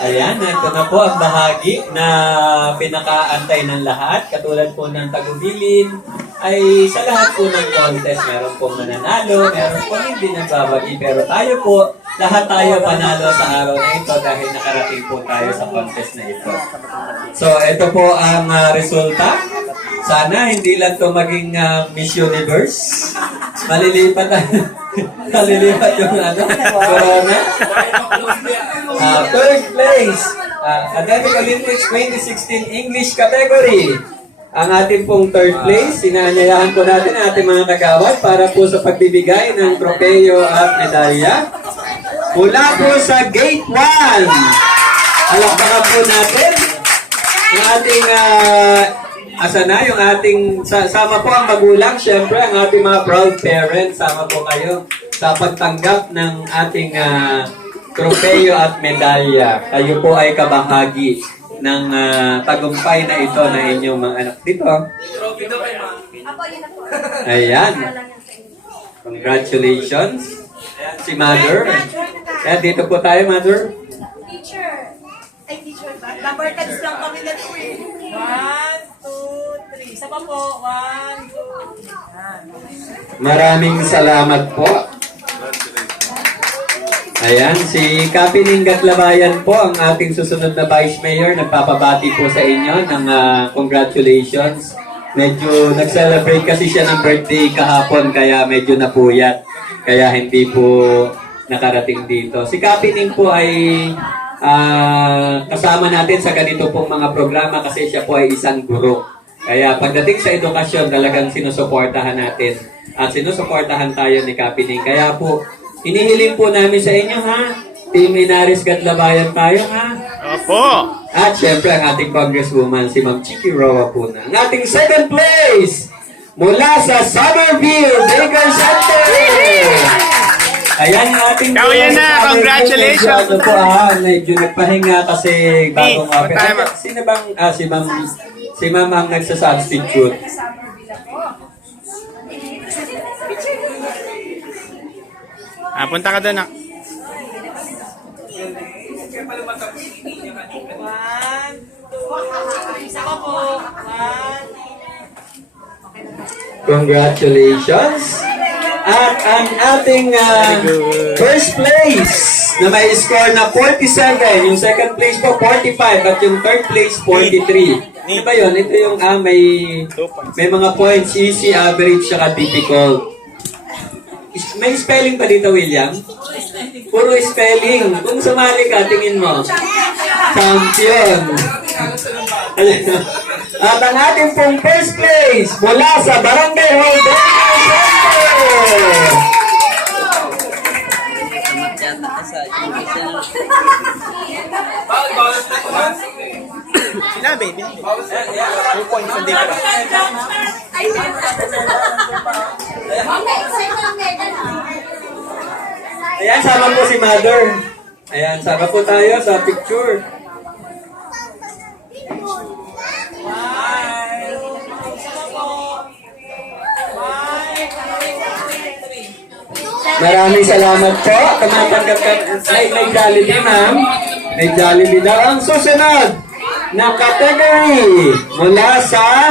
Ayan, ito na po ang bahagi na pinakaantay ng lahat. Katulad po ng tagubilin, ay sa lahat po ng contest, meron pong mananalo, meron pong hindi nagbabagi. Pero tayo po, lahat tayo panalo sa araw na ito dahil nakarating po tayo sa contest na ito. So, ito po ang resulta. Sana hindi lang to maging Miss Universe. Malilipat malilipat yung corona. Third place, Academic Olympics 2016 English category. Ang ating pong third place, sinaanyayahan po natin ang ating mga kagawad para po sa pagbibigay ng tropeyo at medalya. Mula po sa Gate 1, alakpakan po natin ang ating asa na yung ating, sama po ang magulang, syempre ang ating mga proud parents, sama po kayo sa pagtanggap ng ating tropeyo at medalya. Kayo po ay kabahagi ng tagumpay na ito na inyong mga anak dito. Ayan. Congratulations. Ayan si Mother. Ayan, dito po tayo, Mother. Teacher. Ay, teacher ba? Number cards lang kami na ito eh. 1, 2, 3. Isa pa po. 1, 2. Maraming salamat po. Ayan, si Kapining Gatlabayan po, ang ating susunod na Vice Mayor. Nagpapabati po sa inyo ng congratulations. Medyo nag-celebrate kasi siya ng birthday kahapon, kaya medyo napuyat. Kaya hindi po nakarating dito. Si Kapining po ay kasama natin sa ganito pong mga programa kasi siya po ay isang guro. Kaya pagdating sa edukasyon, talagang sinusuportahan natin. At sinusuportahan tayo ni Kapining. Kaya po, hinihiling po namin sa inyo, ha? Team Inaris Gatlabayan tayo, ha? Opo! At syempre, ang ating congresswoman, si Ma'am Chiki Roa po na. Ang ating second place, mula sa Summerville Daycare Center! Ayan ang ating... Ikaw yan na! Congratulations! Ano po, medyo nagpahinga kasi bagong open. Sino bang... si Ma'am ang nagsasubstitute. Punta ka doon, ah. 1, 2, 3. Isa pa po. 1. Congratulations! At ang ating first place na may score na 47, yung second place po 45, at yung third place 43. Ano ba yun? Ito yung may mga points, easy, average, saka difficult. May spelling pa dito, William? Puro spelling. Kung sumali ka, tingin mo. Champion. At ang ating pong first place mula sa Barangay Hall Sinabi, binigay. 2 points ang dito. Ayan, sama po si Mother. Ayan, sama po tayo sa picture. Maraming salamat po. Tumatanggap ka. May Jollibee, ma'am. May Jollibee daw. Ang susunod na category mula sa...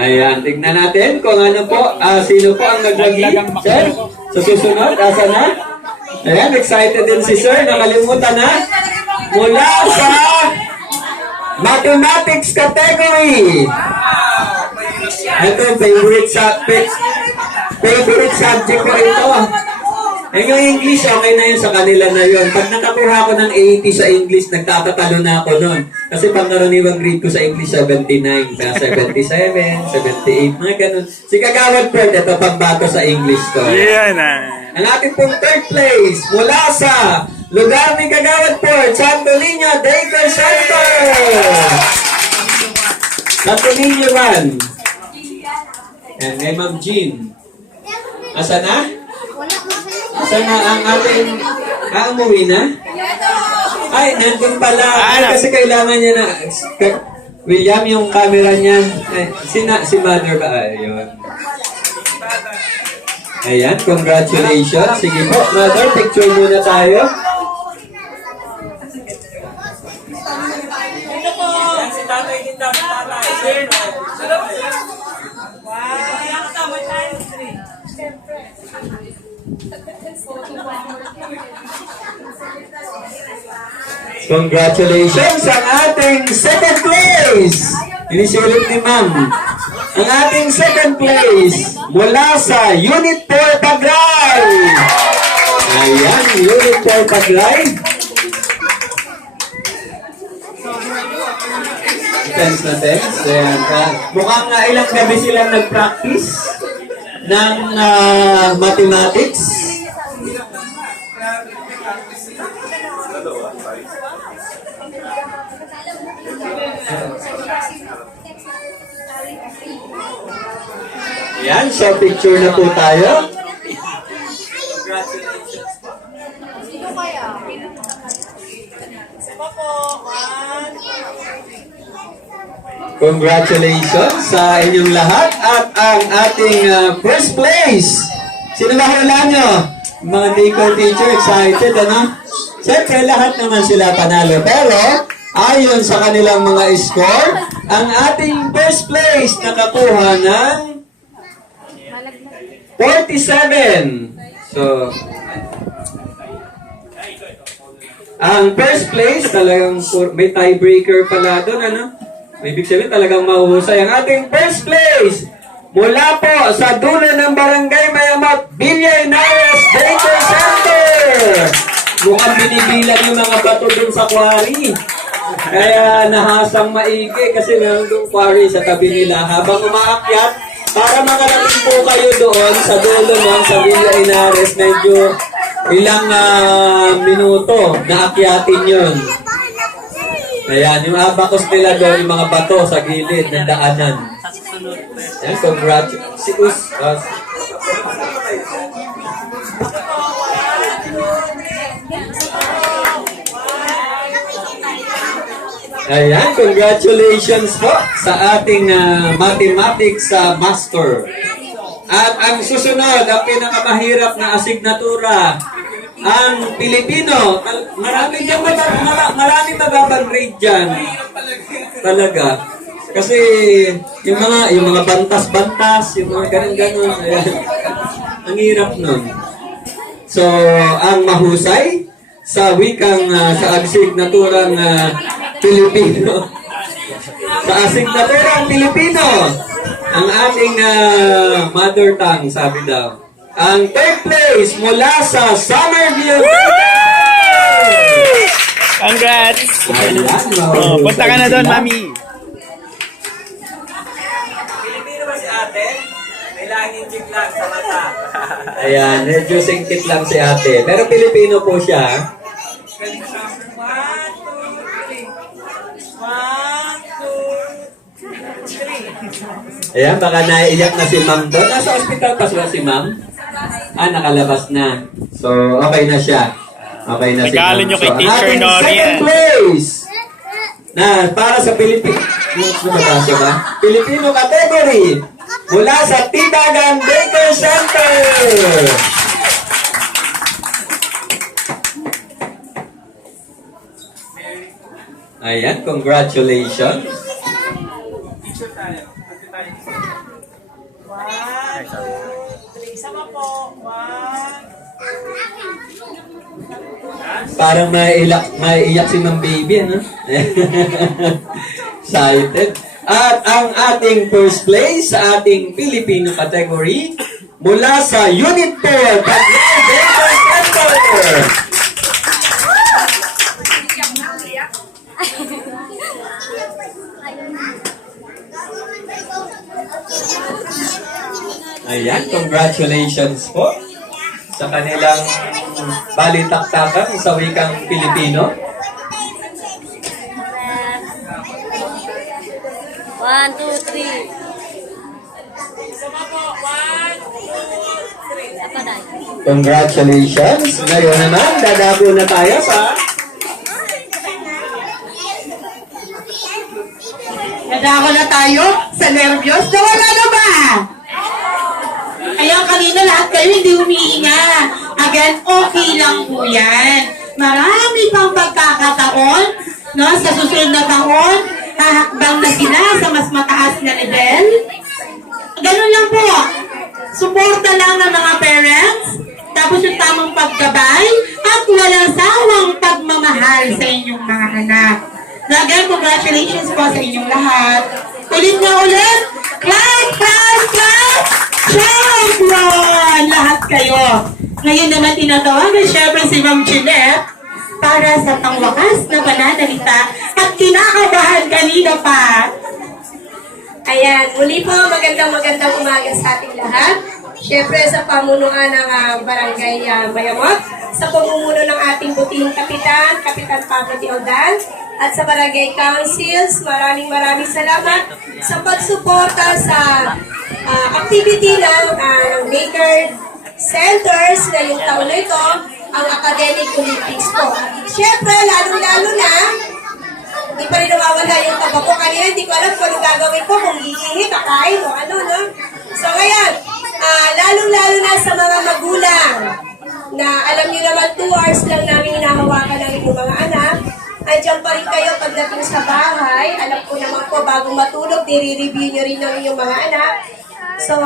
Ayan, tignan natin kung ano po, sino po ang nagwagi. Sir, sa susunod, asa na? Ayan, excited din si Sir. Nakalimutan na. Mula sa Mathematics category. Ito, favorite subject ko ito. Yung English, okay na yun sa kanila na yun. Pag nakakuha ko ng 80 sa English, nagtatatalo na ako nun. Kasi pangkaraniwang grade ko sa English, 79. Kaya 77, 78, mga ganun. Si Kagawad Fred, ito pambato sa English ko. Yan na. Ang ating pong third place, mula sa lugar ni Kagawad Fred, Santo Niño Daycare Center! Santo Niño 1. And may Ma'am Jean. Asa na? Asa na ang ating... umuwi na? Ay, nandun pala. Ay, kasi kailangan niya na... William, yung camera niya. Ay, si Mother ba? Ayun. Ayan, congratulations. Sige po, mother, picture muna tayo. Ito po. Yan si tatay din daw, si tatay. Wow. Kasama tayo. 3. Congratulations ang ating second place. Inisulit ni ma'am. Ang ating second place mula sa Unit 4 Taglay. Ayan, Unit 4 Taglay. Tense na tense. Ayan. Mukhang ilang gabi silang nag-practice ng mathematics. Ayan, so picture na po tayo. Congratulations po. Isa po. 1. Congratulations sa inyong lahat at ang ating first place. Sino ba hula nyo? Mga Dico teacher, excited, ano? Siyempre, lahat naman sila panalo. Pero, ayon sa kanilang mga score, ang ating first place nakakuha ng 47. So, ang first place, talagang may tiebreaker pala doon, ano? Ibig sabihin talagang mahuhusay. Ang ating first place, mula po sa dulo ng Barangay Mayamot, Villa Inares Daycare Center. Mukhang binibilang yung mga bato dun sa quarry. Kaya nahasang maigi kasi nandun quarry sa tabi nila. Habang umaakyat, para makarating po kayo doon sa dulo nun, sa Villa Inares, medyo ilang minuto na akyatin yun. Ayan, yung abacus nila doon, yung mga bato sa gilid ng daanan. Ayan, congratulations. Ayan, congratulations po sa ating mathematics master. At ang susunod, ang pinakamahirap na asignatura, ang Pilipino. Maraming mababang grade dyan. Talaga. Kasi yung mga bantas-bantas, yung mga ganun-ganun, ayan. Ang hirap nun. So, ang mahusay sa wikang, sa asignaturang Pilipino. Sa asignaturang Pilipino, ang ating mother tongue, sabi daw. Ang third place mula sa Summerview. Congrats! Ayan, Oh, punta ka na doon, mami. Pilipino ba si ate? May langing jiglang sa mata. Ayan, medyo singkit lang si ate. Pero Pilipino po siya. 1, 2, 3. 1, 2, 3. Ayan, baka naiiyak na si ma'am doon. Nasa ospital pa si ma'am? Nakalabas na. So, okay na siya. Okay na si ma'am. Regalo nyo kay So, ang Teacher ating Norian. second place na para sa Pilipino. Lumabasa ba? Filipino category mula sa Tidagan Daycare Center. Ayan, congratulations. Teacher tayo. Ate tayo. 1, 2, 3. Sama po. 1. Parang maiiyak si Ma'am Baby, ano? Excited. At ang ating first place sa ating Filipino category mula sa Unit 4, Taglay Daycare Center. Ayan, congratulations po sa kanilang balitaktakan sa wikang Pilipino. 1, 2, 3. Sama po. 1, 2, 3. Apa dahil? Congratulations! Ngayon naman, dadabo na tayo sa Nadako na tayo sa nervyos na wala na ba? Kayo, lang kanina, lahat kayo hindi humihinga. Again, okay lang po yan. Marami pang pagkakataon, no, sa susunod na taon, hahakbang na sila sa mas mataas na level. Ganun lang po. Suporta lang ng mga parents, tapos yung tamang paggabay, at walang sawang pagmamahal sa inyong mga anak. Again, congratulations po sa inyong lahat. Ulit na ulit, clap, clap, clap! Champion! Lahat kayo. Ngayon naman tinatawagan syempre si Ma'am Jeanette para sa pangwakas na pananalita at kinakabahan kanina pa. Ayan, muli po, magandang umaga sa ating lahat. Siyempre sa pamunuan ng Barangay Bayamot, sa pamumuno ng ating butihing kapitan, Kapitan Pablo Teodan, at sa Barangay Councils, maraming salamat sa pagsuporta sa activity ng daycare centers ngayong taon na ito, ang Academic Olympics po. Siyempre, lalo-lalo na, hindi pa rin nawawala yung taba ko. Kanina, hindi ko alam kung ano gagawin ko, kung iihi, kakain o ano, no? So, ngayon, lalong-lalo na sa mga magulang, na alam niyo naman 2 hours lang namin hinahawakan ng inyong mga anak, andiyan pa rin kayo pagdating sa bahay. Alam ko naman po, bago matulog, nire-review nyo rin ng inyong mga anak. So,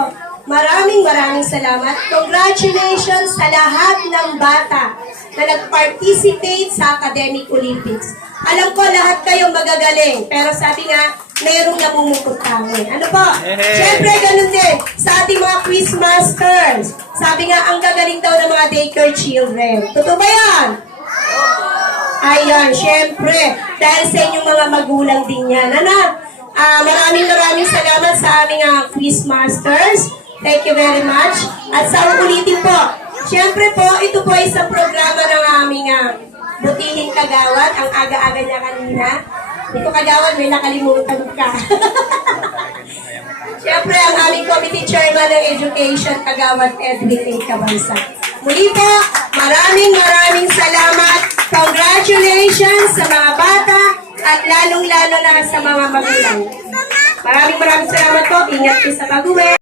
maraming salamat. Congratulations sa lahat ng bata na nag-participate sa Academic Olympics. Alam ko lahat kayo magagaling, pero sabi nga, mayroong namumukot kami. Ano po? Siyempre, ganun din sa ating mga quiz masters. Sabi nga, ang gagaling daw ng mga daycare children. Totoo ba yan? Ayan, siyempre, dahil sa inyong mga magulang din yan. Ano? Maraming salamat sa aming quiz masters. Thank you very much. At sa ulitin po, siyempre po, ito po ay isang programa ng aming butihing kagawad. Ang aga-aga niya kanina. Ito kagawad, may nakalimutan ka. Siyempre, ang aming committee chairman ng education, kagawad Edwin A. Cabanza. Muli po, maraming salamat. Congratulations sa mga bata at lalong-lalo na sa mga magulang. Maraming salamat po. Ingat po sa pag-uwi.